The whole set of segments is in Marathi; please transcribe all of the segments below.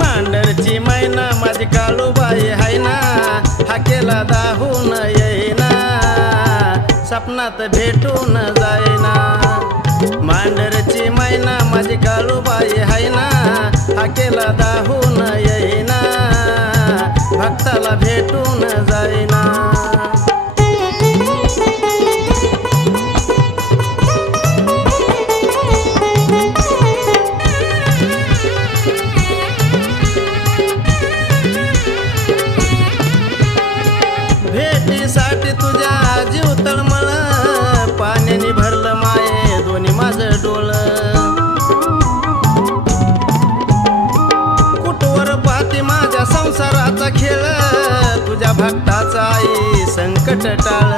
मांढरची मैना माझी काळूबाई हाय ना, हाकेला दाहून येईना, सपनात भेटून जाईना। मांढरची मैना माझी काळूबाई हाय ना, हाकेला दाहून येईना, भक्ताला भेटून जाईना। भेटीसाठी तुझ्या जीव तळमळ, पाण्याने भरलं माये दोन्ही माझं डोळ। कुठवर पाहते माझ्या संसाराचा खेळ, तुझ्या भक्ताचा आई संकट टाळ।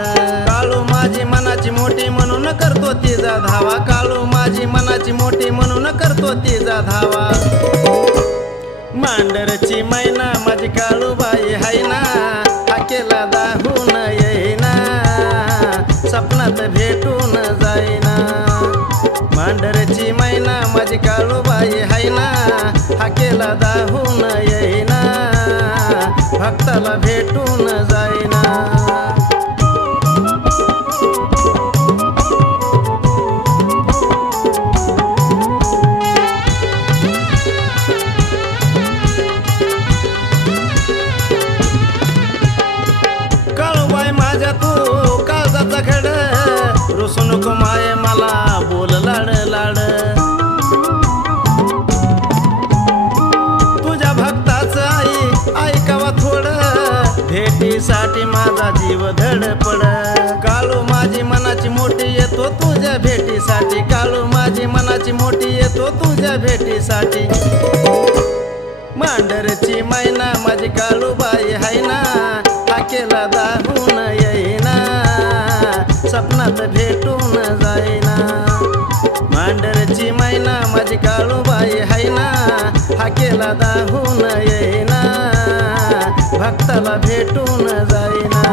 काळू माझी मनाची मोठी म्हणून करतो तिचा धावा, काळू माझी मनाची मोठी म्हणून करतो तिचा धावा। मांढरची मैना माझी काळूबाई हाय ना, हाकेला दाहून येईना, सपनात भेटून जाईना। मांढरची मैना माझी काळूबाई हाय ना, हाकेला दाहून येईना, भक्ताला भेटून जाईना। माझ्या तू काळजाचा खड, रुसू नको माये मला बोल लाड लाड। तुझ्या भक्ताचं आई ऐकावा थोडं, भेटीसाठी माझा जीव धडपड। काळू माझी मनाची मोठी येतो तुझ्या भेटीसाठी, काळू माझी मनाची मोठी येतो तुझ्या भेटीसाठी। मांढरची मैना माझी काळूबाई हाय ना, हाकेला दाहून येईना, सपनात भेटून जाईना। मांढरची मैना माझी काळूबाई हाय ना, हाकेला दाहून येईना, भक्ताला भेटून जाईना।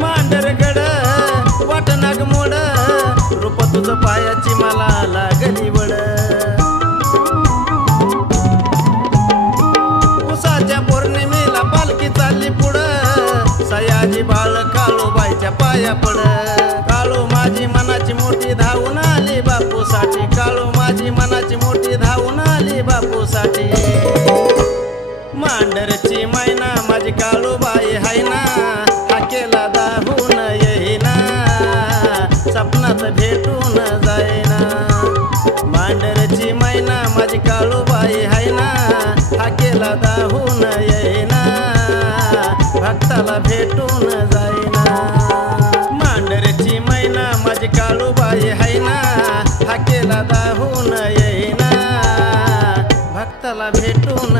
मांढरगड वाटनाग मोड, रूप तुझं पायाची मला लागली वड। उसाच्या पौर्णिमेला पालखी चालली पुढं, सयाजी बाळ काळूबाईच्या पाया पड। काळू माझी मनाची मोठी धावून आली बापूसाठी, काळू माझी मनाची मोठी धावून आली बापूसाठी। मांढरची मैना माझी काळूबाई हाय ना, हाकेला दाहून येईना, सपनात भेटून जाईना। मांढरची मैना माझी काळूबाई हाय ना, हाकेला दाहून येईना, भक्ताला भेटून जाईना। मांढरची मैना माझी काळूबाई हाय ना, हाकेला दाहून येईना, भक्ताला भेटून